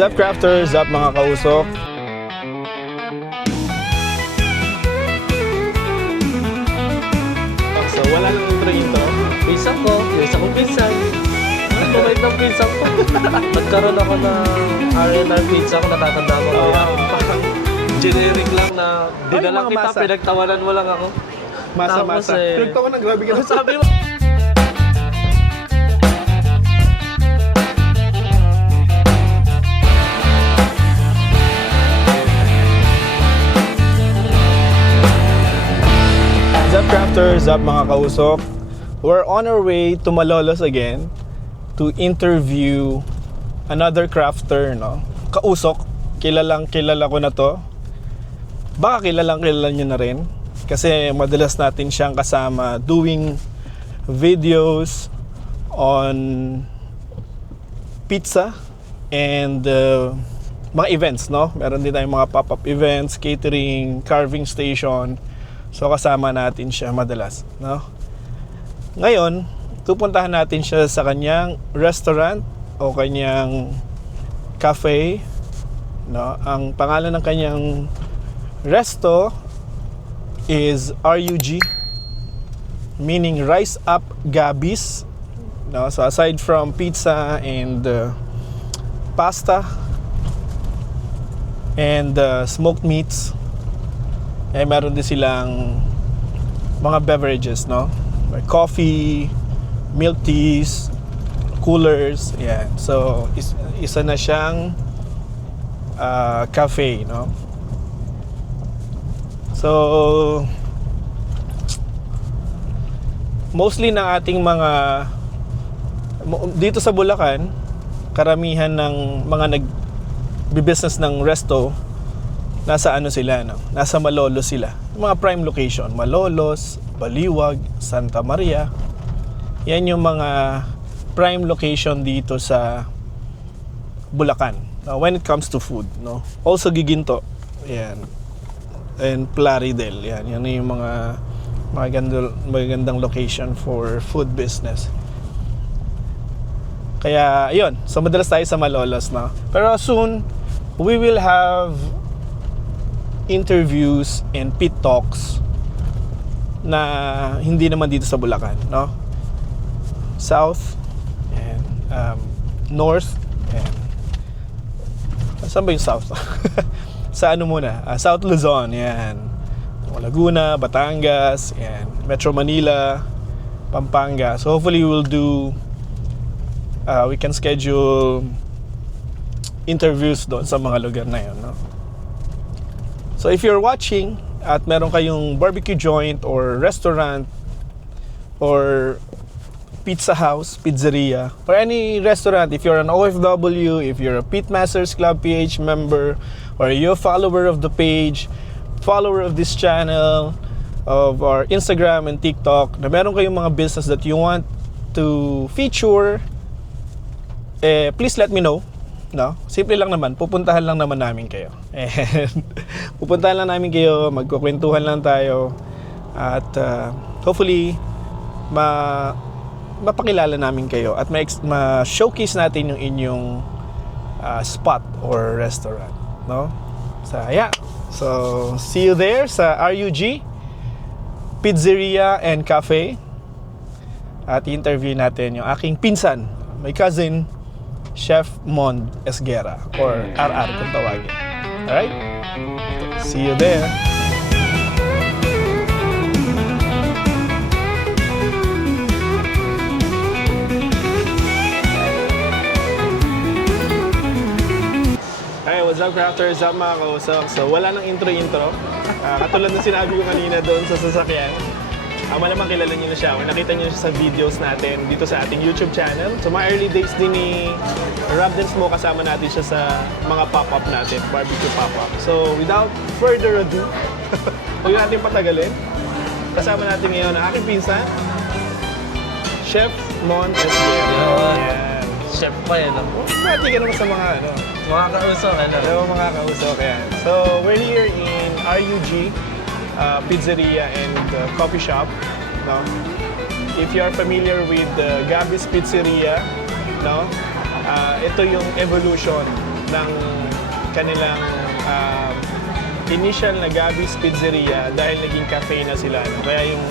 Zap Crafters, Zap mga kausok. So wala nang intro. Pinsan ko, yung isa kong pinsan. Ang kumait ng pinsan ko. Nagkaroon ako ng R&R pizza ko, natatanda ko. Parang generic lang na dinala mga kita, masa. pinagtawanan mo lang ako. Masa-masa. Pinagtawa na, grabe ka na. Sabi mo, Zap Crafters, Zap mga kausok. We're on our way to Malolos again to interview another crafter, no? Kausok, kilala ko na to. Baka kilala nyo na rin. Kasi madalas natin siyang kasama doing videos on pizza and mga events, no? Meron din tayong mga pop-up events, catering, carving station. So kasama natin siya madalas, no? Ngayon, pupuntahan natin siya sa kanyang restaurant o kanyang cafe, no? Ang pangalan ng kanyang resto is RUG, meaning Rise Up Gabis, no? So aside from pizza and pasta and smoked meats, eh meron din silang mga beverages, no? Like coffee, milk teas, coolers, yeah. So isa na siyang cafe, no? So mostly ng ating mga dito sa Bulacan, karamihan ng mga nagbi-business ng resto nasa ano sila, no? Nasa Malolos sila. Mga prime location, Malolos, Baliwag, Santa Maria. Yan yung mga prime location dito sa Bulacan, when it comes to food, no? Also Giginto, yan. And Plaridel, yan. Yan yung mga magandang location for food business. Kaya, yun. So, madalas tayo sa Malolos, no? Pero soon, we will have interviews and pit talks na hindi naman dito sa Bulacan, no? South and North and saan ba yung South? Sa ano muna? South Luzon, yan. Laguna, Batangas, yan. Metro Manila, Pampanga. So hopefully we'll do we can schedule interviews doon sa mga lugar na yun, no? So if you're watching at meron kayong barbecue joint or restaurant or pizza house, pizzeria, or any restaurant, if you're an OFW, if you're a Pitmasters Club PH member, or you're a follower of the page, follower of this channel, of our Instagram and TikTok, na meron kayong mga business that you want to feature, please let me know. No? Simple lang naman, pupuntahan lang naman namin kayo. And pupuntahan lang namin kayo, magkukwentuhan lang tayo at hopefully mapakilala namin kayo at ma-showcase natin yung inyong spot or restaurant, no? So, yeah. So, see you there sa RUG Pizzeria and Cafe. At interview natin yung aking pinsan, my cousin, Chef Mond Esguera, or RR kung tawagin. Alright? See you there. Hey, what's up crafters? What's up mga kausok? So wala nang intro. Katulad ng sinabi ko kanina doon sa sasakyan, malamang kilala niyo na siya o nakita niyo siya sa videos natin dito sa ating YouTube channel. So mga early days din ni Rub and Smoke, kasama natin siya sa mga pop-up natin, barbecue pop-up. So without further ado, huwag natin patagalin. Kasama natin ngayon ang aking pinsan, Chef Mond Esguera. Yan. chef pa yan. Pati ka naman sa mga ano. Mga kausok, ano? Hello mga kausok, yan. So we're here in RUG Pizzeria and Coffee Shop, no? If you are familiar with Gabis Pizzeria, no? Ito yung evolution ng kanilang initial na Gabby's Pizzeria dahil naging cafe na sila. No? Kaya yung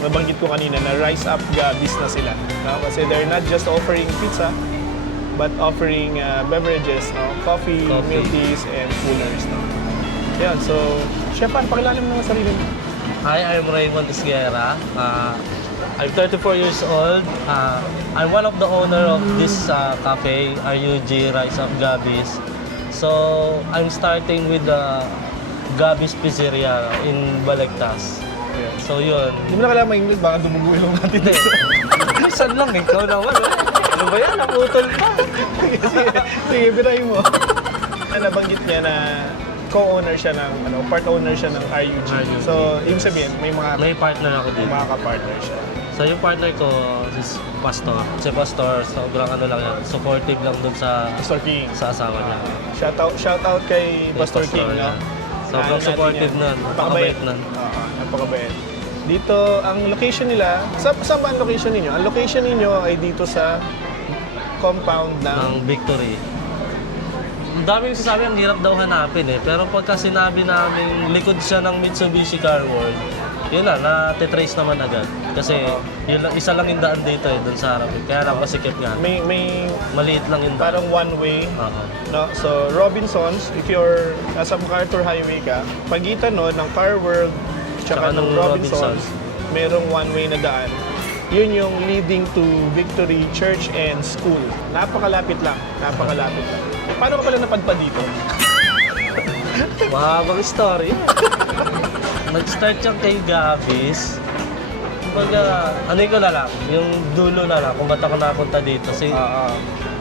nabanggit ko kanina na Rise Up Gabby's na sila. No? Kasi they're not just offering pizza, but offering beverages, no? Coffee, milk teas, and coolers. No? Yan, so, Chef, pakilala mo naman sarili mo. Hi, I'm Raymond Esguerra. I'm 34 years old. I'm one of the owner of this cafe, RUG Rise Up Gabby's. So, I'm starting with the Gabby's Pizzeria in Balagtas. Yeah. So, yun. Hindi mo na kailangan ma-English, baka dumugo yung natin. Hindi. Minsan lang, ikaw naman. Ano ba yan? Naputol pa. Sige, birahin mo. Nabanggit niya na co-owner siya ng, part owner siya ng RUG. So, ibig sabihin, May partner ako dito. mga ka-partner siya. So, yung partner ko, si Pastor. Si Pastor, sobrang ano lang yan, supportive lang dun sa Pastor King. asawa niya. Shout out kay Pastor King, no? yan. Sobrang Ano natin supportive yan? nun. Napakabait. Napakabait nun. Oo, napakabait. Dito, ang location nila, saan ba ang location ninyo? Ang location ninyo ay dito sa compound ng Ng Victory. Ang daming sasabi, ang hirap daw hanapin eh. Pero pagka sinabi namin likod siya ng Mitsubishi Car World, yun na, natitrace naman agad. Kasi yun lang, isa lang yung daan dito eh, dun sa harap. Kaya lang masikip nga. may Maliit lang yung daan. parang one way. Oo. No? So, Robinsons, if you're nasa MacArthur Highway ka, pagitan no, ng Car World tsaka Tsaka ng ng Robinsons, Robinsons. merong one way na daan. Yun yung leading to Victory Church and School. Napakalapit lang. Napakalapit lang. Eh, paano ka pala napadpad dito? Mahabang story. Nag-start siyang kay Gabby's. Kumbaga, ano ko na lang, yung dulo na lang kung ba't ako napunta dito.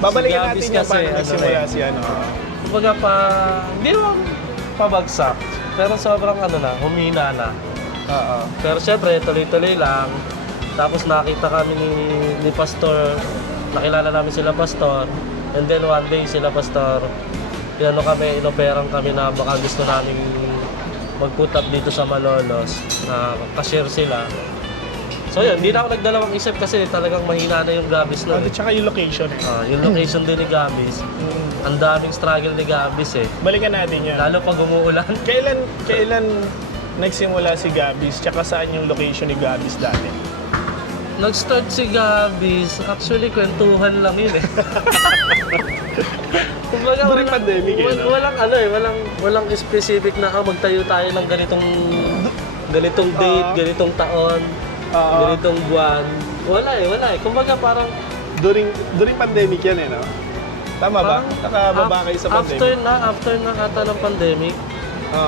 Babalikan Gabby's natin yan kasi, paano ano nagsimula eh. si ano. Kumbaga hindi naman pabagsak. Pero sobrang humina na. Pero syempre, tuloy-tuloy lang. Tapos nakita kami ni Pastor, nakilala namin sila Pastor. And then one day sila Pastor, inoperang kami na baka gusto namin mag-put up dito sa Malolos, na cashier sila. So yun, hindi na ako nagdalawang isip kasi talagang mahina na yung Gabby's noon. At saka yung location eh. Yung location din ni Gabby's, ang daming struggle ni Gabby's eh. Balikan natin yan. Lalo pag umuulan. Kailan nagsimula si Gabby's? Tsaka saan yung location ni Gabby's dati? Nag-start si Gabby's, actually kwentuhan lang yun eh. Kumbaga, During pandemic eh, no? walang specific na magtayo tayo ng ganitong date, ganitong taon, ganitong buwan. Wala eh. Kumbaga parang During pandemic yan eh, no? Tama ba? Nakababa kayo sa pandemic? after na ata ng pandemic,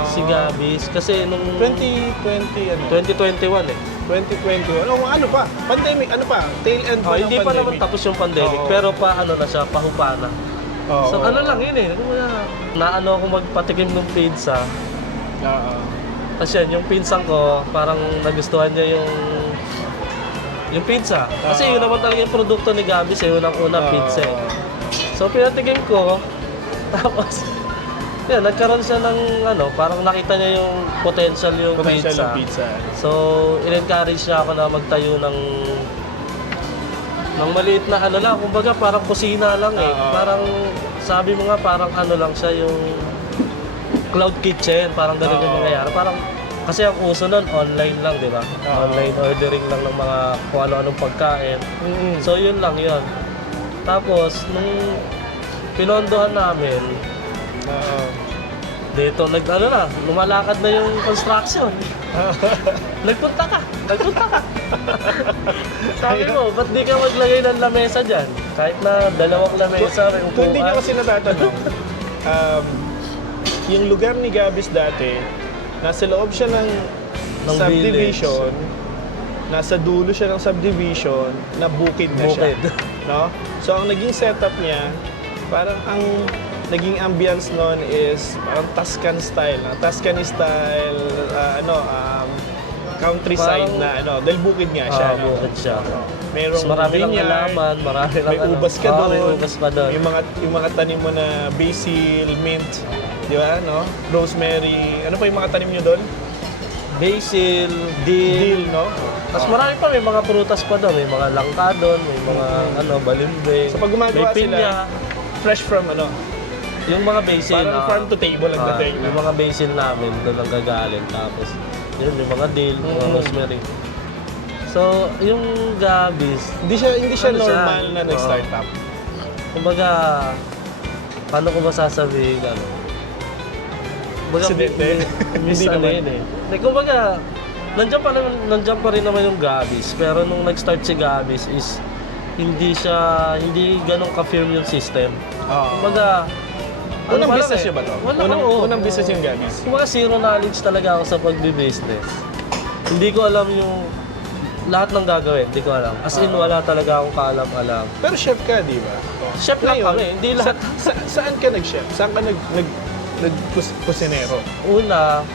si Gabby's. Kasi nung 2020 ano? 2021 eh. 2021. Ano pa? Pandemic, ano pa? Tail end pa ng Hindi pa naman pandemic. tapos yung pandemic, Oo. pero na siya, pahupa na. Oo. So ano lang yun eh. Naano ako magpatikim ng pizza. Oo. Kasi yan, yung pinsan ko, parang nagustuhan niya yung pizza. Kasi yun naman talaga yung produkto ni Gabby's, unang-una pizza eh. So pinatikim ko, tapos yun, nagkaroon siya ng parang nakita niya yung potential yung pizza. So, in-encourage niya ako na magtayo ng maliit na lang, kumbaga parang kusina lang eh. Parang, sabi mo nga, parang lang siya yung cloud kitchen, parang ganun yung nangyayari. Parang, kasi ang uso nun, online lang, di ba? Online ordering lang ng mga kung ano-anong pagkain. So, yun lang yun. Tapos, nung pinondohan namin, dito, lumalakad na yung construction. Nagpunta ka. Sabi mo, ba't di ka maglagay ng lamesa dyan? Kahit na dalawang lamesa, may upuan. Kung hindi nyo kasi natatanong, yung lugar ni Gabby's dati, nasa loob siya ng subdivision, nasa dulo siya ng subdivision, na bukid na siya. No? So, ang naging setup niya, parang ang naging ambience nun is parang Tuscan style. Tuscany style, countryside Parang, na, dahil bukid nga siya. No? Bukid siya. Merong Marami lang vineyard, halaman, marami lang may ubas ka doon. may ubas pa doon. Yung mga tanim mo na basil, mint, di ba, no? Rosemary. Ano pa yung mga tanim nyo doon? Basil, dill, no? Tapos marami pa, may mga prutas pa doon. May mga langka doon, may mga balimbe. So pag gumagawa may pinya. sila, fresh from yung mga basil. Parang farm to table ang dating. Yung mga basil namin, doon ang gagaling. Tapos, yun, yung mga dill, mga rosemary. So, yung gabis, Hindi siya Ano siya? normal na nag-startup. kumbaga, paano ko masasabi, ano? Kumbaga, Aksidente? miss Hindi ano naman. yun eh. Like, kumbaga, nandiyan pa rin naman yung gabis. Pero nung nag-start si gabis is, hindi ganun ka-firm yung system. Oo. Kumbaga, Unang pa lang business eh. niya ba to? Wala, oo. Unang business yung Gabis. Kumbaga, zero knowledge talaga ako sa pagbi-business. Hindi ko alam yung lahat ng gagawin, hindi ko alam. As in, wala talaga akong kaalam-alam. Pero chef ka, di ba? Chef lang kami, hindi lahat. Saan ka nag-chef? Saan ka nag-kusinero? Una,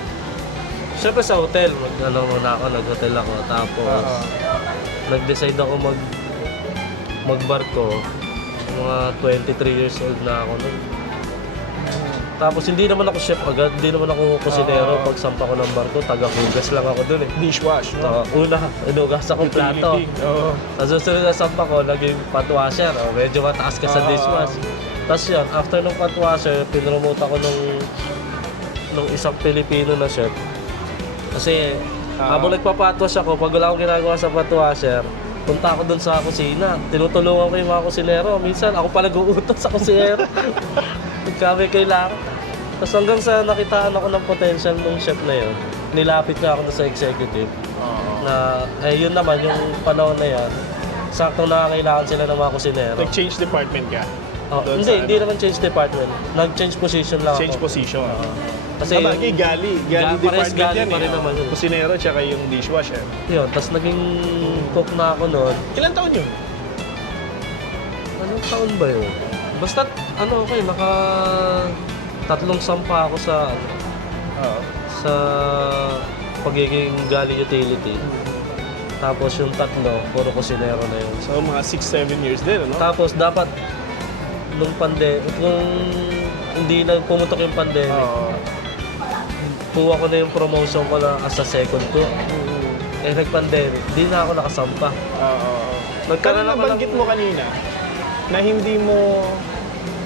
syempre sa hotel, nag-hotel ako. Tapos, nag-decide ako magbarko. Mga 23 years old na ako nun. Tapos hindi naman ako chef agad, hindi naman ako kusinero. Pag sampa ko ng barko, taga-hugas lang ako dun eh. Dishwash, no? Una, inugas ako plato. Oo. Sa susunod na sampa ko, naging patwasher. Medyo mataas ka sa dishwash. Tapos yun, after ng patwasher, pinromote ako nung isang Pilipino na chef. Kasi habang nagpapatwash ako, pag wala akong ginagawa sa patwasher, punta ako dun sa kusina. Tinutulungan ko yung mga kusinero. Minsan, ako pa nag-uutos sa kusinero. Kami kailangan. Tapos hanggang sa nakitaan ako ng potential ng chef na yun, nilapit nga ako sa executive. Na, yun naman, yung panahon na yan, saktong nakakailangan sila ng mga kusinero. Nag-change department ka? Doon Hindi sa naman change department. Nag-change position lang Change ako. position. Kasi Sabagay, gali pares department gali yan pa rin eh. naman yun. Kusinero tsaka yung dishwasher. yun, tapos naging cook na ako noon. Ilan taon yun? Anong taon ba yun? Basta, okay, naka tatlong sampa ako sa sa pagiging galley utility. Tapos yung tatlo, puro kusinero na yun. So, mga 6-7 years din, ano? Tapos dapat nung hindi na pumutok yung pandemic, kuha ko na yung promotion ko na as a second cook. Nag-pandemic, di na ako nakasampa. Pero nabanggit mo kanina na hindi mo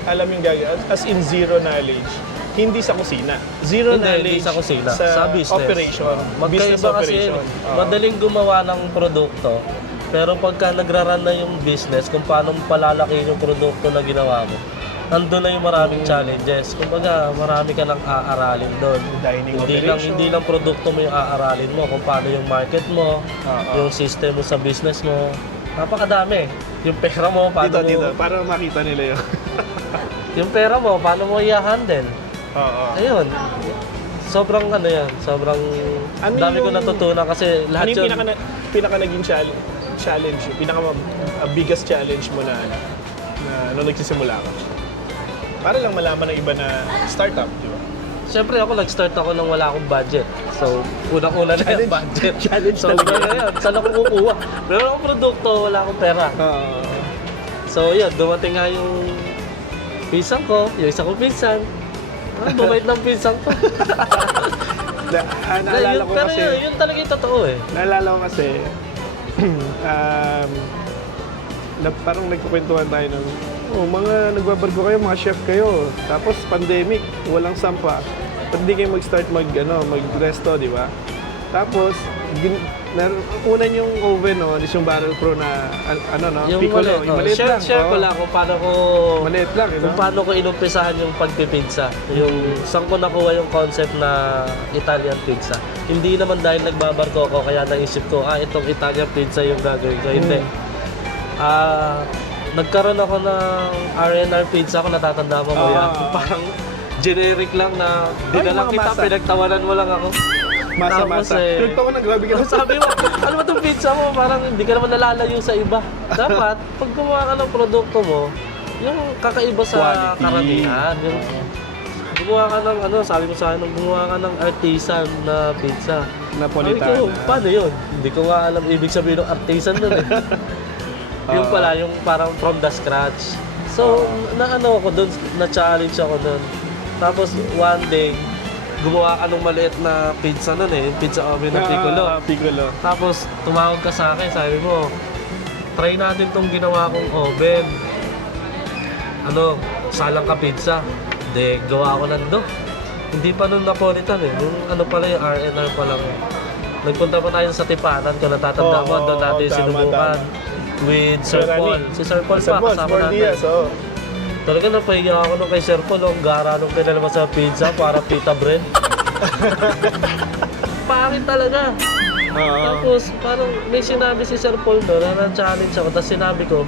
alam yung gagawin, as in zero knowledge, hindi sa kusina. Zero knowledge hindi sa kusina, sa sa business. operation, business Magkaiba kasi operation. madaling gumawa ng produkto, pero pagka nagra-run na yung business, kung paano mo palalakihin yung produkto na ginawa mo, nandun na yung maraming challenges. Kumbaga, marami ka nang aaralin doon. Dining Hindi operation. lang produkto mo yung aaralin mo, kung paano yung market mo, yung system mo sa business mo. Napakadami. Yung pera mo, paano Dito, para makita nila yun. yung pera mo, paano mo i-handle. Ayun. Sobrang sobrang Ano dami ko yung- natutunan kasi Ano lahat yung yun. pinaka naging challenge, yung biggest challenge mo na nung nagsisimula ka? Para lang malaman ng iba na startup, di ba? Siyempre ako nag-start ako nang wala akong budget. So, unang-una na yung budget. Challenge So, talaga. yun, saan ako kukuha? Meron akong produkto, wala akong pera. So, yun, dumating nga yung pinsan ko, yung isa kong pinsan. Bumait ng pinsan ko. Naalala ko Pero kasi, yun talaga yung totoo eh. naalala ko kasi, parang nagkukwentuhan tayo ng, mga nagbabarko kayo, mga chef kayo. Tapos pandemic, walang sampa. Ba't di kayo mag-start mag-resto, di ba? Tapos, unan yung oven, no, is yung Barrel Pro na, Yung piccolo. maliit, Yung maliit lang. share ko lang kung paano ko Maliit lang, kung paano ko inumpisahan yung pagpipizza. Yung saan ko nakuha yung concept na Italian pizza. Hindi naman dahil nagbabarko ako kaya naisip ko, itong Italian pizza yung gagawin ko. Hindi. Nagkaroon ako ng R&R pizza kung natatanda mo kuya. Parang generic lang na dinalang mga kita, masa. pinagtawanan mo lang ako. Masa-masa. Pinagto ko na, grabe ka. Sabi mo, ano ba itong pizza mo? Parang hindi ka naman nalalayo sa iba. Dapat, pag gumawa ka ng produkto mo, yung kakaiba sa Quality. karamihan. Yung, gumawa ka ng, sabi mo sa akin, gumawa ka ng artisan na pizza. Napolitana. Sabi ko, paano yun? Hindi ko nga alam ibig sabihin ng artisan nun eh. Yung pala, yung parang from the scratch. So, ako dun, na-challenge ako dun. Tapos, one day, gumawa ka ng maliit na pizza nun eh, yung pizza oven na piccolo. Piccolo. Tapos, tumawag ka sa akin, sabi mo, try natin tong ginawa kong oven. Salang ka pizza. De, gawa ko ng Hindi pa nung Napolitan eh. Nung ano pala yung RNR pa lang. Nagpunta pa tayo sa Tipanan, kung natatanda mo, doon natin tama, sinubukan. With Sir Sir Paul. Rani. Si Sir Paul Sir pa, Paul, kasama 4 natin. Diaz, oo. Talaga napahiya ako nung kay Sir Paul, ang gara nung pinalama sa pizza para pita bread. Pangit talaga. Tapos parang may sinabi si Sir Paul doon na na-challenge ako. Tapos sinabi ko,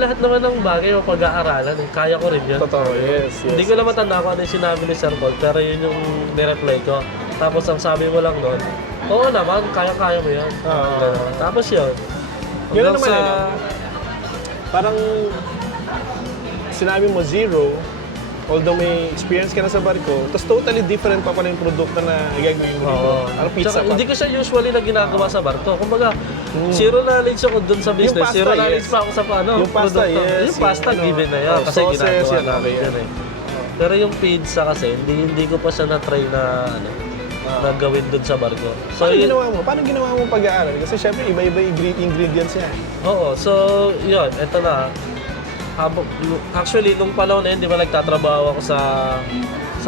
lahat naman ng bagay o pag-aaralan, kaya ko rin yun. Totoo, yes. Hindi ko lang matanda kung ano yung sinabi ni Sir Paul, pero yun yung nireply ko. Tapos ang sabi mo lang doon, oo naman, kaya-kaya mo yan. Ganun. Tapos yun. Ganun Hanggang naman eh, no? Parang sinabi mo 0, although may experience ka na sa barko, tapos totally different pa pala yung produkto na gagawin mo dito. Ano, pizza Tsaka, pa. hindi ko siya usually na ginagawa sa barko. Kumbaga, zero knowledge ako dun sa business. pasta, Zero knowledge yes. pa ako sa paano. Yung pasta, produkto. yes. Yung pasta, Yung ano, given na yan. Kasi sauces, ginagawa yan, namin okay, yan eh. Pero yung pizza kasi, hindi ko pa siya na-try na na gawin dun sa barko. So, Paano ginawa mo? Paano ginawa mo pag-aaral? Kasi syempre, iba-iba ingredients yan. Oo, so yun, eto na. Actually, nung panahon na yun, di ba nagtatrabaho ako sa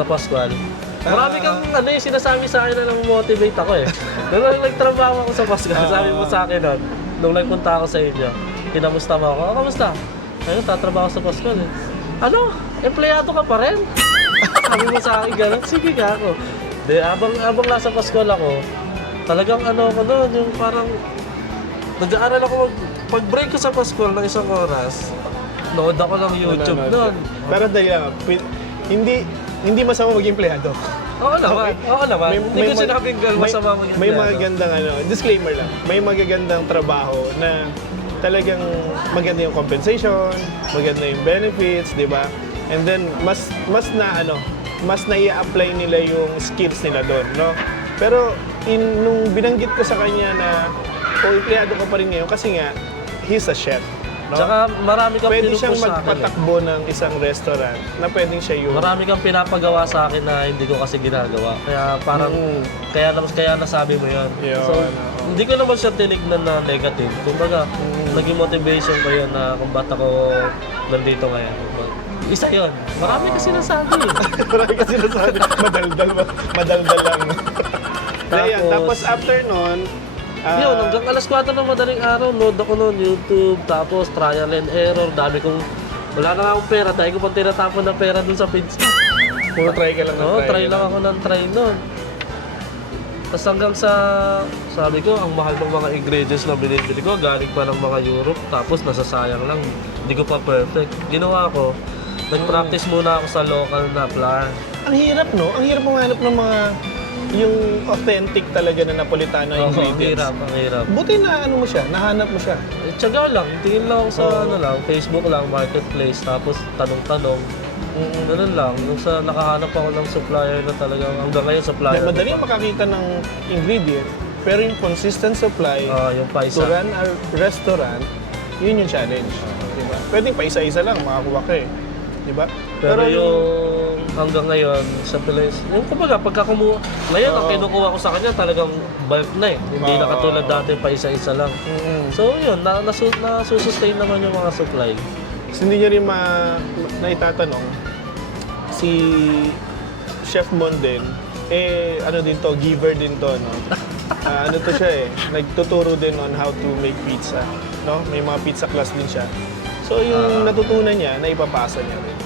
Pascual. Marami kang sinasabi sa akin na nang motivate ako eh. Nung nagtrabaho ako sa Pascual, sabi mo sa akin nun, nung nagpunta ako sa inyo, kinamusta mo ako, kamusta? Ayun, tatrabaho sa Pascual eh. Ano? Empleyado ka pa rin? Sabi mo sa akin gano'n, sige ka ako. De, abang nasa Pascual ako, talagang ko nun, yung parang nag-aaral ako pag-break ko sa Pascual ng 1 oras, nood ako ng YouTube nun. Pero dahil lang, hindi masama maging empleyado. Oo naman, oo naman. Hindi ko sinabing masama maging May empleyado. magandang disclaimer lang. May magagandang trabaho na talagang maganda yung compensation, maganda yung benefits, di ba? And then mas na-i-apply nila yung skills nila doon, no? Pero nung binanggit ko sa kanya na empleyado ka pa rin ngayon kasi nga he's a chef, no? Tsaka marami kang Pwede siyang pinupus sa akin. magpatakbo ng isang restaurant na pwedeng siya yung Marami kang pinapagawa sa akin na hindi ko kasi ginagawa. Kaya parang, kaya nasabi mo yun. Yun, So, oo. hindi ko naman siya tinignan na negative. Kumbaga, naging motivation ko yun na kung ba't ako nandito ngayon. Isa yun. Marami kasi nasabi. Marami kasi nasabi, madaldal lang. Tapos after nun, Yun, hanggang alas 4 ng madaling araw, load ako noon YouTube, tapos trial and error, dami kong, wala na nga akong pera, dahil ko pang tinatapon ng pera dun sa pizza. puro try ka lang ng Oo, try lang ako ng try noon. Tapos hanggang sa, sabi ko, ang mahal ng mga ingredients na binibili ko, galing pa ng mga Europe, tapos nasasayang lang, hindi ko pa perfect. Ginawa ko, nag-practice muna ako sa local na flour. Ang hirap, no? Ang hirap mahanap ng mga yung authentic talaga na Napolitano ingredients. Ang hirap. Buti na mo siya, nahanap mo siya. Tiyaga lang, tingin lang ako sa Facebook lang, marketplace, tapos tanong-tanong. Ganun lang, yung sa nakahanap ako ng supplier na talagang hanggang ngayon supplier. Madali makakita ng ingredient, pero yung consistent supply yung to paisa. run a restaurant, yun yung challenge. Diba? Pwedeng pa isa-isa lang, makakuha ka eh. Diba? Pero yung hanggang ngayon sa Pilays, yung kumbaga pagka kumuha, ngayon ang kinukuha ko sa kanya talagang bulk na eh. Hindi na katulad dati pa isa-isa lang. So yun, nasusustain naman yung mga supply. Kasi hindi nyo rin naitatanong, si Chef Mon din, din to, giver din to, no? Ano to siya nagtuturo din on how to make pizza, no? May mga pizza class din siya. So yung natutunan niya, na ipapasa niya rin.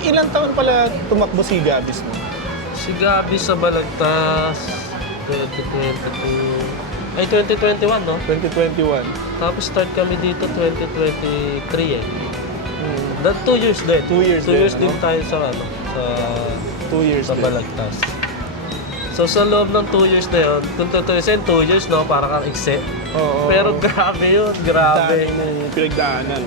Ilang taon pala tumakbo si Gabis mo? Si Gabi sa Balagtas, 2022, 2021 no? 2021. Tapos start kami dito 2023 eh. That 2 years din. 2 years 2 years din, din tayo sa sa 2 years sa din. Balagtas. So sa loob ng 2 years na yun, kung tutusin 2 years no, para kang ikse. Oo. Pero grabe yun, grabe. Dami mong pinagdaanan.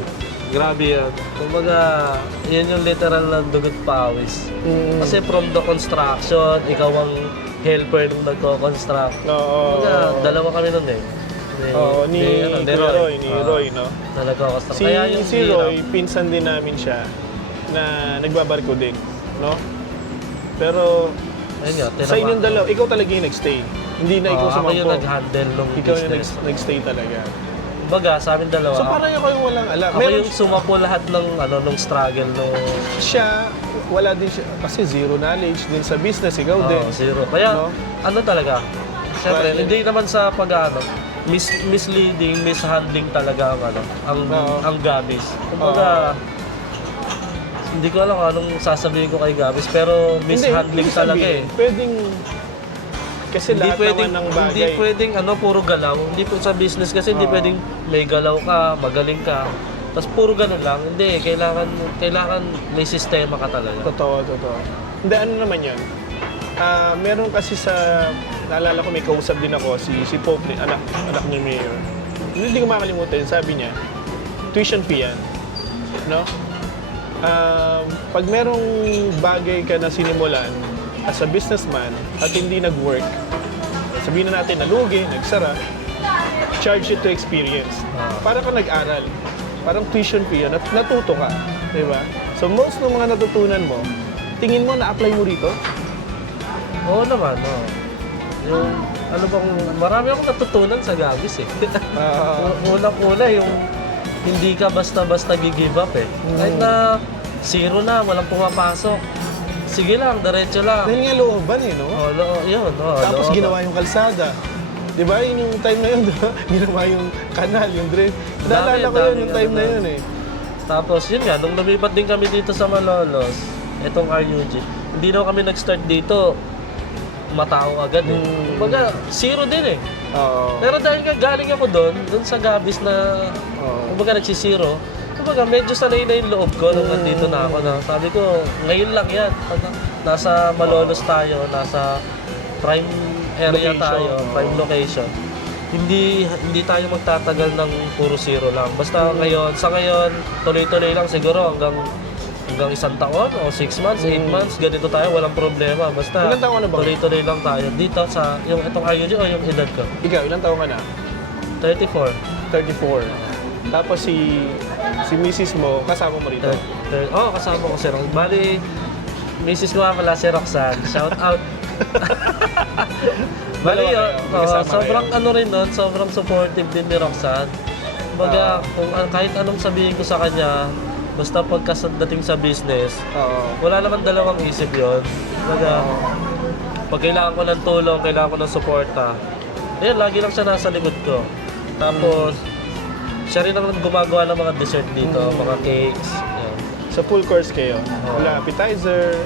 Grabe yun. Kumbaga, yun yung literal na dugot pawis. Kasi from the construction, ikaw ang helper nung nagko-construct. Oo. Kumbaga, dalawa kami nun eh. Oo, ni Roy, no? Na nagko-construct. Kaya yung Si Roy, pinsan din namin siya na nagbabarko din, no? Pero ayun nga, sa inyong dalawa, ikaw talaga yung nag-stay. Hindi na ikaw ako yung sumangko. nag-handle nung Ikaw yung business. nag-stay talaga. Kumbaga, sa amin dalawa. So parang ako yung walang alam. Ako yung sumapo lahat ng nung struggle nung Siya, wala din siya, kasi zero knowledge din sa business, ikaw din. Zero. Kaya, No? ano talaga, siyempre, Well, hindi naman sa pag-ano, misleading, mishandling talaga ang Gabis. Kumbaga, hindi ko alam kung anong sasabihin ko kay Gabis, pero mishandling Hindi talaga sabihin, eh. Pwedeng, kasi Hindi lahat pwedeng, naman ng hindi bagay. pwedeng puro galaw. Hindi po sa business kasi hindi Oo. pwedeng may galaw ka, magaling ka. Tapos puro ganun lang. Hindi, kailangan may sistema ka talaga. Totoo. Hindi, ano naman yan? Meron kasi sa, naalala ko may kausap din ako, si Pope, anak ni Mayor. Hindi ko makalimutan, sabi niya, tuition fee yan. No? Pag merong bagay ka na sinimulan as a businessman at hindi nag-work, sabihin na natin nalugi, nagsara, charge it to experience. Para ka nag-aral. Parang tuition fee yun, at natuto ka. Diba? So most ng mga natutunan mo, tingin mo na-apply mo rito? Oo naman, oo. Yung, marami akong natutunan sa Gabis eh. Unang-una yung hindi ka basta-basta gi-give up eh. Kahit na zero na, walang pumapasok. Sige lang, diretso lang. Dahil nga looban eh, no? Yun. Tapos looban. ginawa yung kalsada. Di ba? Yun yung time na yun, diba? Ginawa yung kanal, yung drain. Naalala ko yun, yung time na yun eh. Tapos yun nga, nung lumipat din kami dito sa Malolos, itong RUG, hindi na kami nag-start dito, matao agad eh. Kumbaga, zero din eh. Oo. Pero dahil nga galing ako doon sa Gabis na, kumbaga nagsisiro, kumbaga medyo sanay na yung loob ko nung nandito na ako na. Sabi ko, ngayon lang yan. Pag nasa Malolos tayo, nasa prime area Location. tayo, prime location. Hindi tayo magtatagal ng puro zero lang. Basta ngayon, sa ngayon, tuloy-tuloy lang siguro hanggang isang taon o 6 months, 8 months, ganito tayo, walang problema. Basta Ilang taon ka na ba? tuloy-tuloy lang tayo. Dito sa, itong RUG o yung edad ko? Ikaw, ilang taon ka na? 34. 34. Tapos si misis mo, kasama mo rito? Kasama ko si Roxanne. Bali, misis ko nga pala si Roxanne. Shout out. Bali, Dalawa kayo, magkasama sobrang kayo. ano rin nun, sobrang supportive din ni Roxanne. Kumbaga, kahit anong sabihin ko sa kanya, basta pagkadating sa business, wala naman dalawang isip yon. Kumbaga, pag kailangan ko ng tulong, kailangan ko ng suporta, lagi lang siya nasa likod ko. Tapos, siya rin ang gumagawa ng mga dessert dito, mga cakes. Yan. Sa full course kayo? Wala appetizer,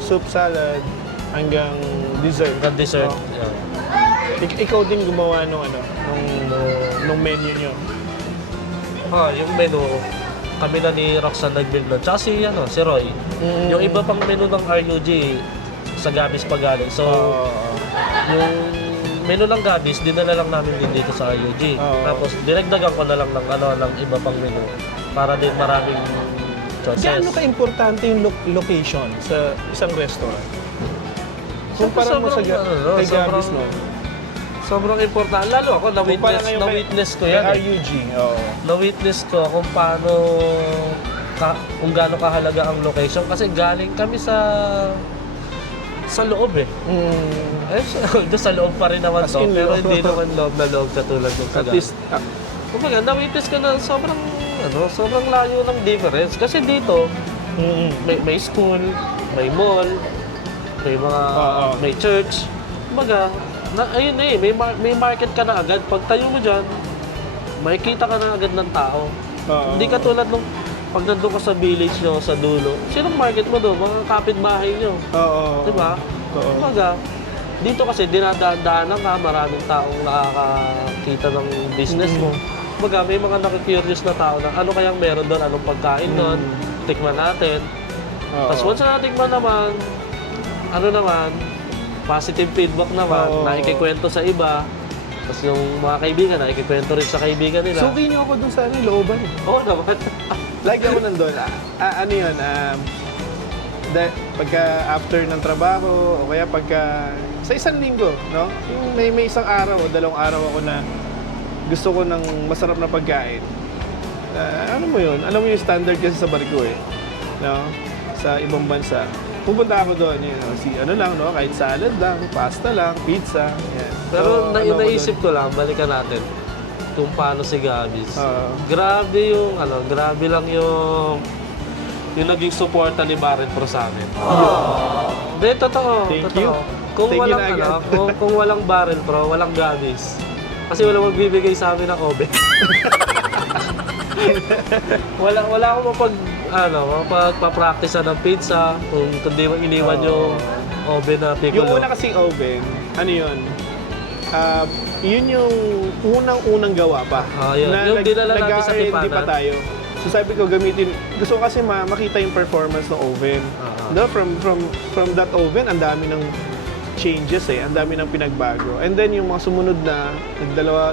soup salad, hanggang dessert. Hanggang dessert. Oh. Yan. Ikaw din gumawa nung nung menu nyo. Yung menu, kami na ni Roxanne nag-build nun. Tsaka si Roy. Yung iba pang menu ng RUG, sa Gabis pa galing. So, yung menu ng Gabis, dinala lang namin din dito sa RUG. Tapos, dinagdagan ko na lang ng iba pang menu para din maraming choices. Gaano ka-importante yung location sa isang restaurant? Kumpara mo sa kay Gabis, no? Sobrang importante. Lalo ako, na-witness ko yan. Kay RUG, Na-witness ko kung paano, kung gaano kahalaga ang location. Kasi galing kami sa loob eh. Doon sa loob pa rin naman As to. in Pero loob. hindi naman loob na loob katulad ng sa At least, kumbaga, na-witness ko na sobrang layo ng difference. Kasi dito, may school, may mall, may church. Kumbaga, ayun eh, may market ka na agad. Pag tayo mo dyan, makikita ka na agad ng tao. Hindi ka tulad nung pag nandun ka sa village nyo, sa dulo. Sinong market mo doon? Mga kapitbahay nyo. Diba? Kumbaga, dito kasi dinadaanan ka, maraming taong nakakakita ng business mo. Kumbaga, may mga nakikurious na tao na ano kayang meron doon, anong pagkain doon, tikman natin. Tapos once na natikman naman, positive feedback naman, nakikikwento sa iba. Tapos yung mga kaibigan, nakikikwento rin sa kaibigan nila. suki niyo ako dun sa looban eh. Oo naman. Lagi ako nandun. Ano yun, pagka after ng trabaho, o kaya pagka, sa isang linggo, no? Yung may isang araw o dalawang araw ako na gusto ko ng masarap na pagkain. Ano mo yun? Alam mo yung standard kasi sa barko eh. No? Sa ibang bansa. Pupunta ako doon, kahit salad lang, pasta lang, pizza, yan. Pero So, naisip ko lang, balikan natin kung paano si Gabis. Oo. Grabe lang yung yung naging suporta ni Barrel Pro sa amin. Hindi, totoo. Thank totoo. you. Kung Thank you walang, na agad. kung walang Barrel Pro, walang Gabis. Kasi walang magbibigay sa amin ng oven. wala akong mapagpa-practice ng pizza kung hindi mo iniwan yung oven na piccolo. Yung una kasing oven, ano yun? Yun yung unang-unang gawa pa. Yun. Yung dinala natin sa nag-R&D Tipanan. pa tayo. So sabi ko gamitin, gusto ko kasi makita yung performance ng oven. No, from that oven, ang dami ng changes ang dami ng pinagbago. And then yung mga sumunod na,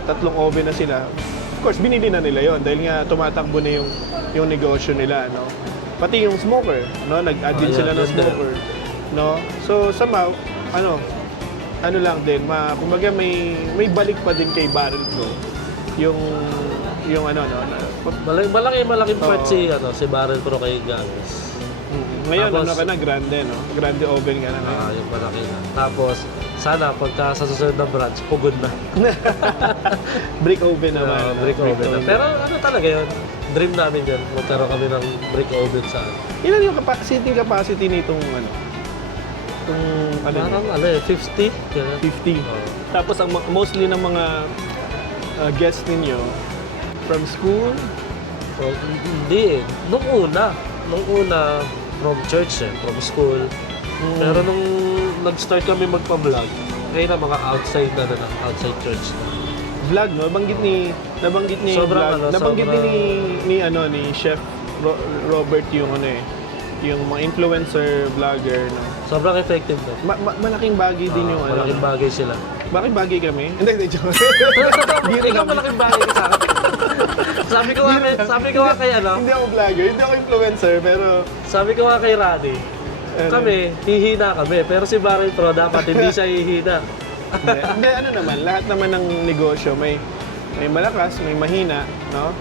tatlong oven na sila, of course, binili na nila yon dahil nga tumatakbo na yung negosyo nila, no? Pati yung smoker, no? Nag-add din sila ng smoker, no? So, somehow, ano lang din, kumbaga may balik pa din kay Barrel Pro. Yung Malaking part si Barrel Pro kay Gabis. Ngayon, Tapos, ka na, grande, no? Grande oven ka na ngayon. Yung malaki na. Tapos, sana pagka sa susunod na branch, pugod na. Brick oven naman. Brick oven na. Pero talaga yun, dream namin yun. Magkaroon kami ng brick oven sa Ilan yung capacity nitong parang 50? Ganun. 50. Tapos ang mostly ng mga guests ninyo from school. So, hindi eh. Nung una, from church from school. Pero nung nag-start kami magpa-vlog, ngayon na mga outside church na. Vlog, no? Nabanggit niya yung Sobrang vlog. Nabanggit ni Chef Robert yung yung mga influencer vlogger, no? Sobrang effective na. Malaking bagay din yung malaking bagay sila. Bakit bagay kami? Hindi, joke. Ikaw malaking bagay ka sa akin. sabi ko nga kay Hindi ako vlogger, hindi ako influencer, pero sabi ko nga kay Rani, kami, hihina kami. Pero si Barrel Pro dapat hindi siya hihina. hindi, lahat naman ng negosyo, may malakas, may mahina, no?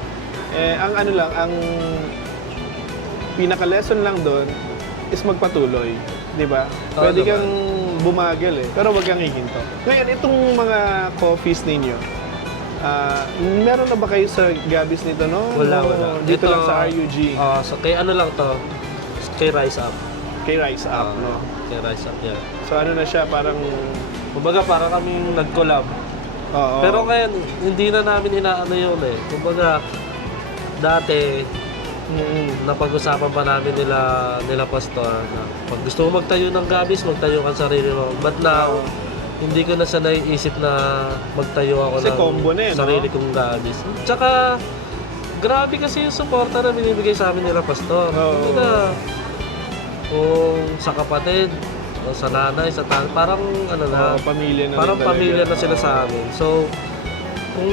Ang pinaka-lesson lang doon is magpatuloy, di ba? Pwede kang bumagal pero wag kang hihinto. Ngayon, itong mga coffees ninyo, meron na ba kayo sa Gabis nito, no? Wala. Dito lang sa RUG. So kay kay Rise Up. Kay Rise Up, no? Kay Rise Up, yan. So na siya, parang... Kumbaga, parang kaming nag-collab. Oo. Pero ngayon, hindi na namin inaano yun Kumbaga, dati, napag-usapan pa namin nila Pastor na pag gusto mo magtayo ng Gabis, magtayo ka sarili mo. But now, hindi ko na siya naiisip na magtayo ako Kasi ng combo na sarili kong Gabis. Tsaka, grabe kasi yung suporta na binibigay sa amin nila Pastor. Kumbaga, kung sa kapatid, o sa nanay, sa tatay, parang pamilya na parang pamilya na sila sa amin. So, kung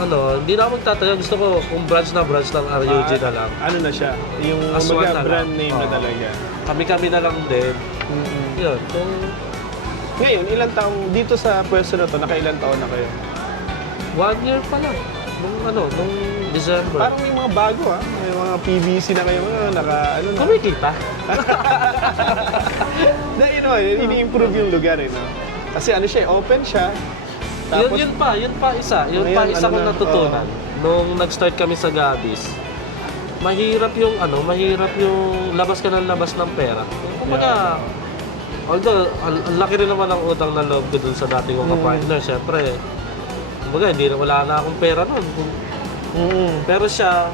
hindi na ako magtatayo. Gusto ko kung branch ng RUG na lang. Ano na siya? Yung Aswan na brand lang. name na talaga. Kami na lang din. Yun. Ngayon, ilang taong dito sa pwesto na to, nakailang taon na kayo? 1 year pa lang. Nung December. Parang may mga bago May mga PVC na kayo, na. Kumikita. Ini-improve yung lugar no? Kasi open siya. Tapos, Yun pa isa. Yun pa isa kong natutunan. Nung nag-start kami sa Gabis, mahirap yung labas ka ng labas ng pera. Kumbaga, although, ang laki rin naman ang utang na loob ko dun sa dating kong partner, syempre. Kumbaga, wala na akong pera nun. Pero siya,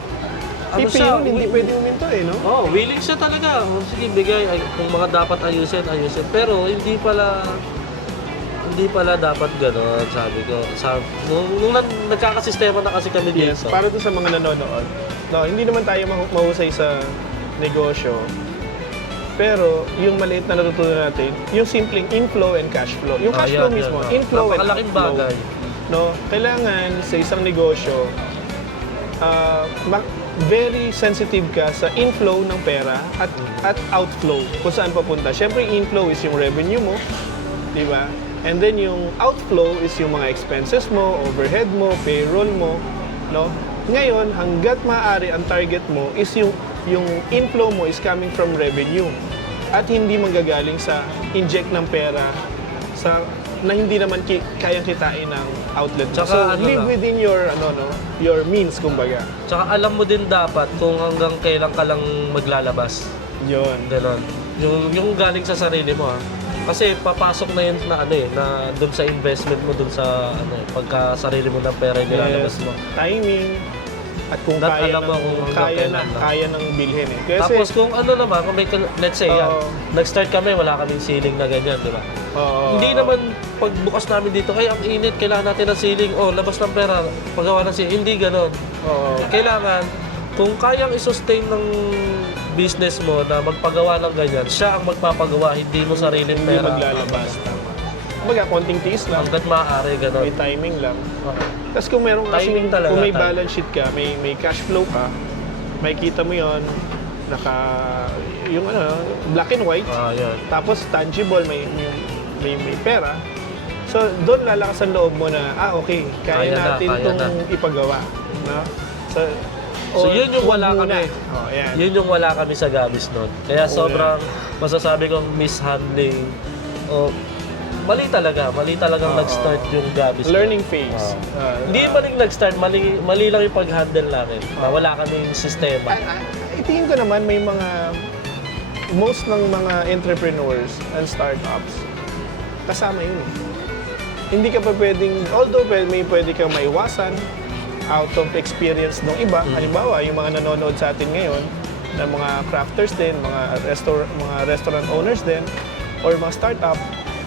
hindi pwede uminto no? Willing siya talaga. Sige, bigay. Kung mga dapat ayusin. Pero hindi pala dapat gano'n, sabi ko. Nung nagkakasistema na kasi kami dito. Yes, para doon sa mga nanonood. No, hindi naman tayo mahusay sa negosyo. Pero yung maliit na natutunan natin, yung simpleng inflow and cash flow. Yung cash flow mismo, inflow and napakalaking outflow. bagay. No, kailangan sa isang negosyo, very sensitive ka sa inflow ng pera at outflow kung saan papunta. Siyempre, inflow is yung revenue mo, di ba? And then yung outflow is yung mga expenses mo, overhead mo, payroll mo, no? Ngayon, hangga't maaari ang target mo is yung inflow mo is coming from revenue at hindi manggagaling sa inject ng pera sa na hindi naman kayang kitain ng outlet mo. Tsaka So, ano live lang. within your, your means, kumbaga. Tsaka alam mo din dapat kung hanggang kailan ka lang maglalabas. Yun. Ganon. Yung galing sa sarili mo ha. Kasi papasok na yun na na doon sa investment mo, doon sa pagka sarili mo ng pera yung nilalabas mo. Timing. At kung That kaya alam mo kung hanggang kailan lang. kaya ng bilhin eh. Kasi, Tapos kung naman, kung may, let's say yan, Oo. nag-start kami, wala kaming ceiling na ganyan, di ba? oo. Hindi naman pagbukas namin dito, ay ang init, kailangan natin ng ceiling, labas ng pera, paggawa ng ceiling. Hindi ganon. Oo. Kailangan, kung kayang isustain ng business mo na magpagawa ng ganyan, siya ang magpapagawa, hindi mo sariling Hindi pera. maglalabas. Tama. Kumbaga, konting tiis lang. Hanggat maaari, ganon. May timing lang. Oo. Tapos kung meron Timing talaga, kung may timing. balance sheet ka, may cash flow ka, makikita mo 'yon, yung black and white, Yan. tapos tangible, may pera. So doon lalakas ang loob mo na okay, kaya natin kaya itong na. ipagawa, no? So yun yung huwag wala muna. kami. Oh, ayan. Yun yung wala kami sa Gabis noon. Kaya Oo, sobrang masasabi kong mishandling o mali talagang Oo. nag-start yung Gabis. Learning phase. Hindi maling nag-start, mali lang yung pag-handle namin. Na wala kaming sistema. Tingin ko naman may most ng mga entrepreneurs and startups, kasama yun eh. Hindi ka pa pwedeng, although pwede kang maiwasan out of experience ng iba. Halimbawa, yung mga nanonood sa atin ngayon, na mga crafters din, mga restaurant owners din, or mga startup,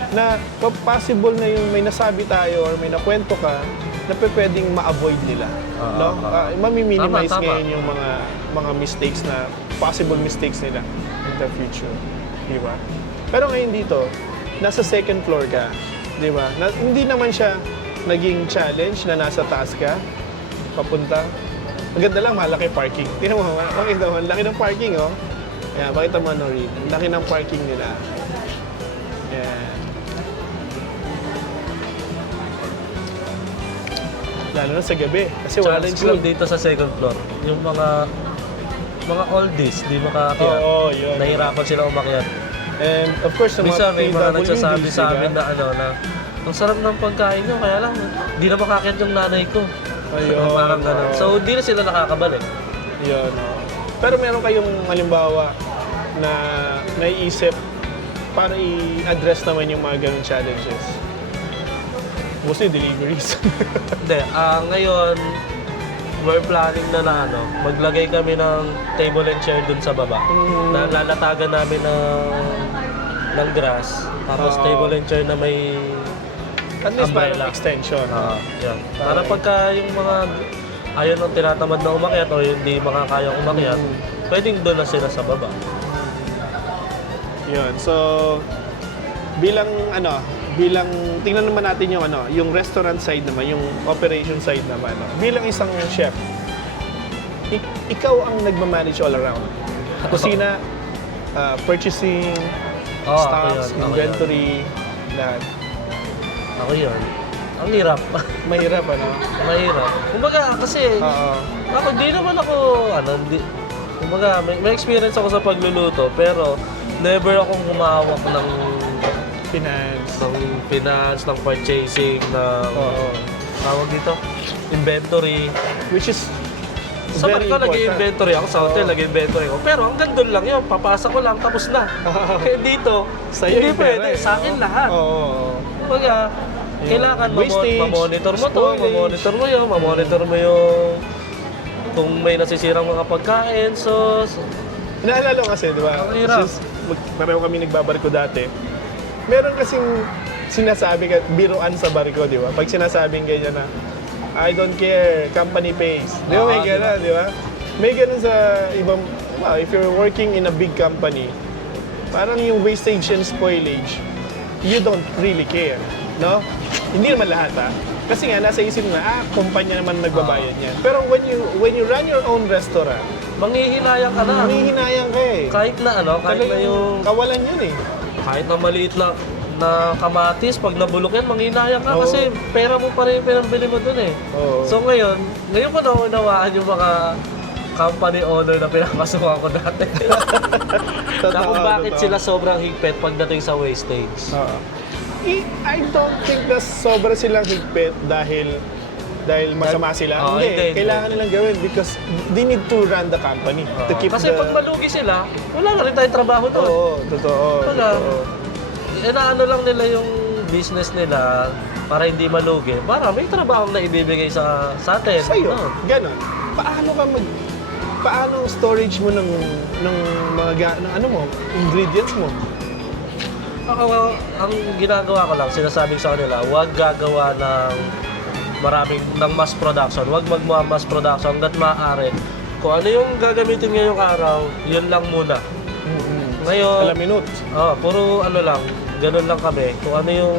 na possible na yung may nasabi tayo or may nakwento ka na pwedeng ma-avoid nila. No? Mami-minimize Tama. ngayon yung mga mistakes na possible mistakes nila in the future. Di ba? Pero ngayon dito, nasa second floor ka. Di ba? Hindi naman siya naging challenge na nasa taas ka, papunta. Maganda lang, malaki parking. Tingnan mo, makita mo, laki ng parking, oh. Ayan, pakita mo, Nori. Laki ng parking nila. Ayan. Lalo na sa gabi. Kasi walang Challenge lang school. dito sa second floor. Yung mga oldies, di makaakyat. Oo, yun. Nahirapan sila umakyat. And of course, sa Minsan mga may mga PWDs, nagsasabi sa diba? amin na ang sarap ng pagkain nyo, kaya lang, di na makaakyat yung nanay ko. Ayun. Parang gano'n. So, di na sila nakakabalik. Yun, oh. Pero meron kayong halimbawa na naiisip para i-address naman yung mga ganung challenges. Mostly deliveries. Hindi, ngayon, we're planning na maglagay kami ng table and chair dun sa baba. Na lalatagan namin ng grass. Tapos Oo. table and chair na may At least umbrella. parang extension. Yan. Para pagka yung mga ayaw nang tinatamad na umakyat o hindi makakayang umakyat, pwedeng doon na sila sa baba. Yun. So, bilang tingnan naman natin yung restaurant side naman, yung operation side naman. Bilang isang chef, ikaw ang nagmamanage all around. Kusina, purchasing, stocks, ako yun. inventory, lahat. Ako yun. Ang hirap. Mahirap, Mahirap. Kumbaga, kasi Oo. di naman ako, kumbaga, may experience ako sa pagluluto, pero never akong humawak ng finance, ng purchasing, ng Oo. tawag dito, inventory. Which is Sa very Barko, important. nag-inventory ako. Sa hotel, Oo. nag-inventory ako. Pero hanggang doon lang yun. Papasa ko lang, tapos na. Eh dito, Sa'yo hindi yung pera pwede. eh, Sa akin lahat. Oo. Kumbaga, kailangan Wastage, mamonitor mo to, spoilage. mamonitor mo yun, mamonitor mo yung kung may nasisirang mga pagkain. So, Naalala ko kasi, di ba? Ang hirap. Since pareho kami nagbabarko dati, meron kasing sinasabi, biruan sa barko, di ba? Pag sinasabing ganyan na, I don't care, company pays. Di ba may Di gano'n, di ba? May gano'n sa ibang, if you're working in a big company, parang yung wastage and spoilage, you don't really care, no? Hindi naman lahat, ha? Kasi nga, nasa isip na, kumpanya naman nagbabayad niyan. Pero when you run your own restaurant, manghihinayang ka na. humihinayang ka eh. Kahit na kahit na yung, kawalan yun eh. kahit na maliit lang na kamatis, pag nabulok yan, manghihinayang ka Oo. kasi pera mo pa rin yung pinambili mo dun eh. Oo. So ngayon ko naunawaan yung mga company owner na pinapasukan ko dati. Na kung bakit sila sobrang higpit pagdating sa wastage. Oo. I don't think na sobra silang higpit dahil masama sila. Oo, hindi. Kailangan nilang gawin because they need to run the company to keep Kasi pag malugi sila, wala na rin tayong trabaho doon. Oo, totoo. Wala. totoo. Inaano lang nila yung business nila para hindi malugi. Para may trabaho na ibibigay sa atin. Sa'yo, No? ganon. Paano ang storage mo ng ng ano mo, ingredients mo? Ako, ang ginagawa ko lang, sinasabi ko sa kanila, huwag gagawa ng ng mass production. Huwag mass production hanggat maaari. Kung ano yung gagamitin ngayong araw, yun lang muna. Ngayon, Alam minute. puro ano lang, ganun lang kami. Kung ano yung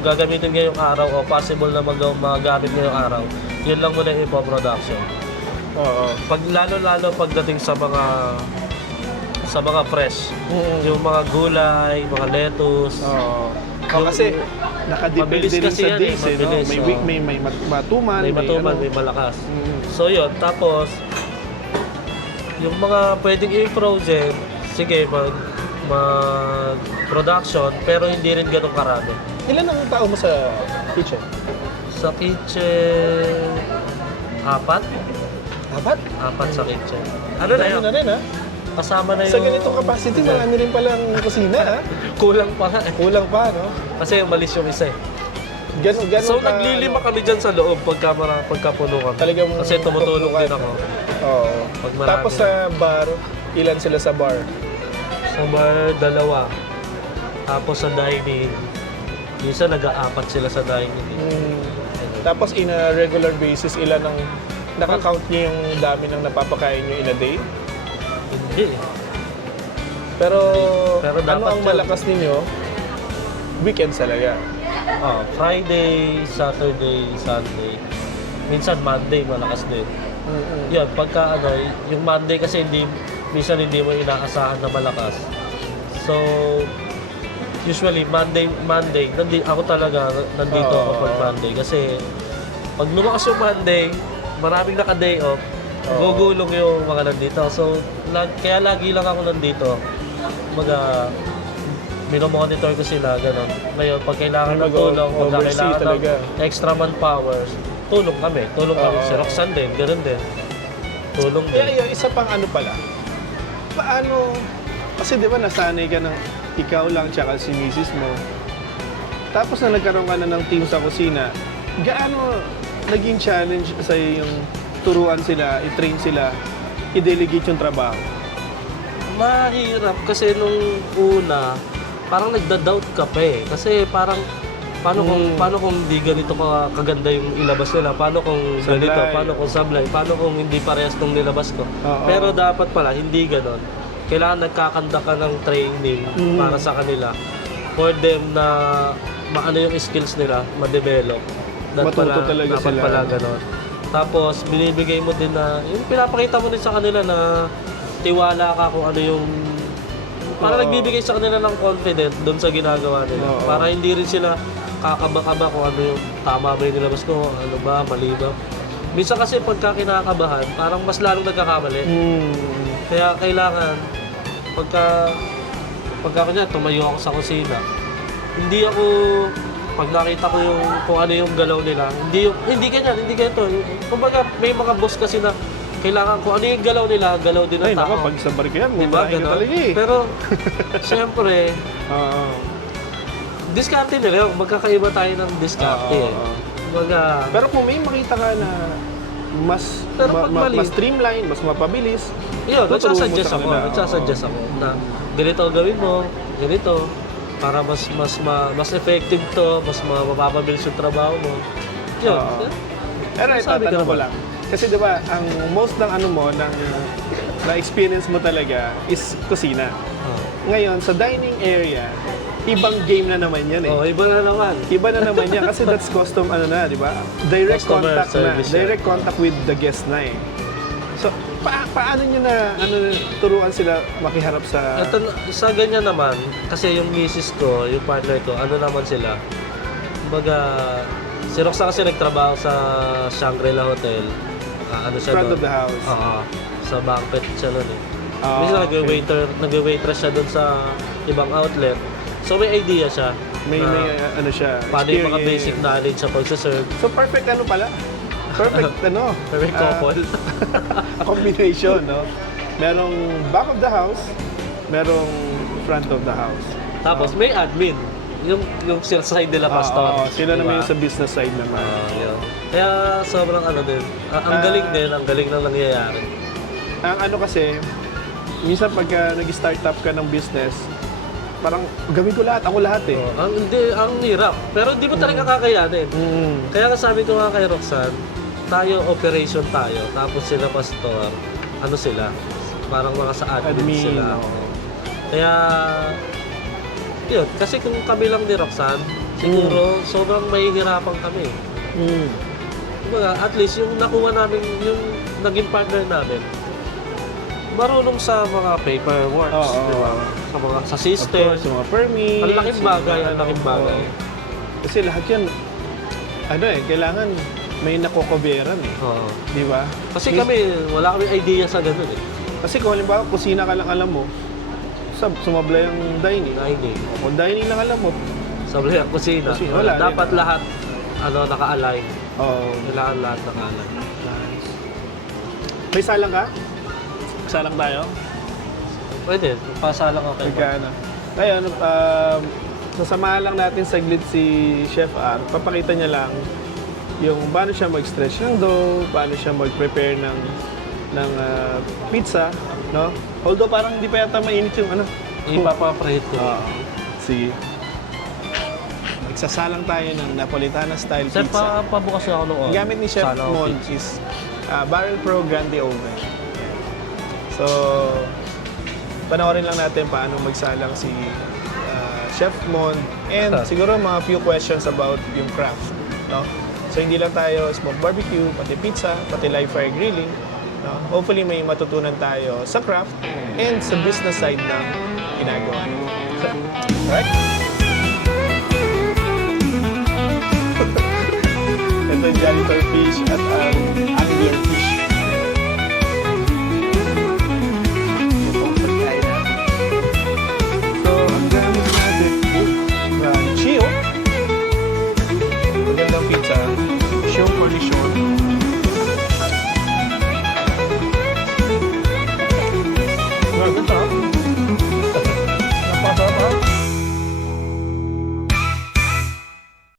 gagamitin ngayong araw o possible na magamit ngayong araw, yun lang muna yung ipo-production. Oo. Lalo pagdating sa mga fresh, yung mga gulay, mga lettuce. Oo. Yung- Kasi nakadepende mabilis rin kasi sa yan days eh, eh, no? mabilis, May oo. week, may matuman, May matuman, ano. may malakas. Mm. So yun, tapos yung mga pwedeng i-frozen, sige, mag-production, pero hindi rin ganun karami. Ilan ang tao mo sa kitchen? Sa kitchen, apat sa kitchen. Ano na yun? Na rin, ha? Kasama na yung... Sa ganitong capacity, marami rin palang kusina, ha? Kulang pa nga eh. Kulang pa, no? Kasi umalis yung isa eh. Ganon So ka, naglilima ano, kami dyan sa loob pagkapuno kami. Talagang Kasi tumutulong tuktukan. din ako. Oo. Pag marami. Tapos sa bar, ilan sila sa bar? Sa bar, 2. Tapos sa dining, minsan nag-aapat sila sa dining. Tapos in a regular basis, ilan ang nakakount niyo yung dami ng napapakain niyo in a day? Hindi. Pero, Pero ano dapat ang yun. malakas ninyo? Weekends talaga. Friday, Saturday, Sunday. Minsan Monday malakas din. Yan, pagka yung Monday kasi minsan hindi mo inaasahan na malakas. So, usually Monday, ako talaga nandito ako pag Monday kasi pag lumakas yung Monday, maraming naka-day off, gugulong yung mga nandito. So, kaya lagi lang ako nandito. Minomonitor ko sila, gano'n. Ngayon, pag kailangan ng tulong, pag oversee kailangan talaga. ng extra manpowers, tulong kami. Si Roxanne din, gano'n din. Tulong Kaya din. yung isa pang ano pala, paano, kasi di ba nasanay ka ng ikaw lang tsaka si misis mo, tapos na nagkaroon ka na ng team sa kusina, gaano naging challenge sa'yo yung turuan sila, i-train sila, i-delegate yung trabaho? Mahirap kasi nung una, parang nagda-doubt ka pa eh. Kasi parang, paano kung hindi ganito kaganda yung ilabas nila? Paano kung ganito? Sablay. Paano kung sablay? Paano kung hindi parehas nung nilabas ko? Oo. Pero dapat pala, hindi ganon. Kailangan nagkakanda ka ng training para sa kanila for them na maano yung skills nila, ma-develop. Matuto talaga dapat sila. pala ganon. Tapos, binibigay mo din na, yung pinapakita mo din sa kanila na tiwala ka kung ano yung para nagbibigay sa kanila ng confident doon sa ginagawa nila. Oo. Para hindi rin sila kakaba-kaba kung ano yung tama ba yung nilabas ko, ano ba, mali ba. Minsan kasi pagka kinakabahan, parang mas lalong nagkakamali. Kaya kailangan, pagka kanya, tumayo ako sa kusina, hindi ako, pag nakita ko yung kung ano yung galaw nila, hindi ganito. Kumbaga, may mga boss kasi na kailangan kung ano yung galaw nila, galaw din ng Ay, tao. naku, pag sa bar ka yan, Diba, mumurahin ka gano'n? talaga eh. Pero, siyempre, Oo. diskarte nila yun. Magkakaiba tayo ng diskarte. Oo. Kumbaga, Pero kung may makita ka na mas Pero pag mali- mas streamline, mas mapabilis, yun, tutulungan mo nagsasuggest sa ako. kanila. Nagsasuggest ako na ganito ang gawin mo, ganito, para mas effective to, mas mapapabilis yung trabaho mo. Yun. Oo. Pero ito, Sabi ka tanong ko naman. lang. Kasi di ba, ang most ng ano mo, na experience mo talaga is kusina. Ngayon, sa dining area, ibang game na naman yan eh. Oh, iba na naman. Iba na naman yan kasi that's custom ano na, di ba? Direct Customer contact na. service yan. Direct contact with the guest na eh. So, paano nyo na turuan sila makiharap sa... Ito, sa ganyan naman, kasi yung misis ko, yung partner ko, ano naman sila, kumbaga, si Roxanne kasi nagtrabaho sa Shangri-La Hotel. Ano siya front doon? of the house. Oo, sa banquet siya doon eh. Ah, Minsan okay. nagwe-waitress siya doon sa ibang outlet. So may idea siya. May ano siya, Paano yung mga basic experience. knowledge sa pagsaserve. So perfect ano pala? Perfect ano? Perfect couple. Combination, no? Merong back of the house, merong front of the house. Tapos may admin. Yung sales side nila, Pastor. Oo, sila Diba? naman yung sa business side naman. Yun. Kaya sobrang ano din. Ang galing din, ang galing ng nangyayari. Ang ano kasi, minsan pagka nag-start up ka ng business, parang gawin ko lahat, ako lahat eh. Ang hirap. Pero hindi mo talaga kakayanin. Mm. Kaya nga sabi ko nga kay Roxanne, tayo operation tayo, tapos sila Pastor, ano sila? Parang mga sa admin sila. oo. Kaya, yun. Kasi kung kami lang ni Roxanne, siguro sobrang mahihirapan kami. Mm. Kumbaga, at least yung nakuha namin, yung naging partner namin, marunong sa mga paperwork, Oo. di ba? Sa Of system. course, yung mga permits. Ang laking bagay, yung ang mga laking bagay. oo. Kasi lahat yan, ano eh, kailangan may nakokoveran eh. Oo. Di ba? Kasi kami, wala kami idea sa ganun eh. Kasi kung halimbawa, kusina ka lang alam mo, sumablay ang dining. Dining. O, kung dining lang alam mo, Sabi ang kusina. Kusina, wala rin. Dapat lahat naka-align. oh, Kailangan lahat naka-align. nice. May salang ka? Salang tayo? Pwede, pasalang ako kayo. Pagka ano. Ngayon, sasamahan lang natin saglit si Chef R. Papakita niya lang yung paano siya mag-stretch ng dough, paano siya mag-prepare ng pizza, no? Although parang hindi pa yata mainit yung ano. Ipapaprehit ko. Sige. Magsasalang tayo ng Napolitana style Sir, pizza. pabukas ako ng Ang gamit ni Chef Sana ako Mon pizza. is Barrel Pro Grande Oven. So, panoorin lang natin paano magsalang si Chef Mon and siguro mga few questions about yung craft. No? So, hindi lang tayo smoke barbecue, pati pizza, pati live fire grilling. No? Hopefully, may matutunan tayo sa craft and sa business side ng ginagawa. Alright? Ito yung janitor fish at angler fish. So, ang gamit natin, crunchy, oh. Magandang pizza. Siyong cornichon. Grabe, sarap.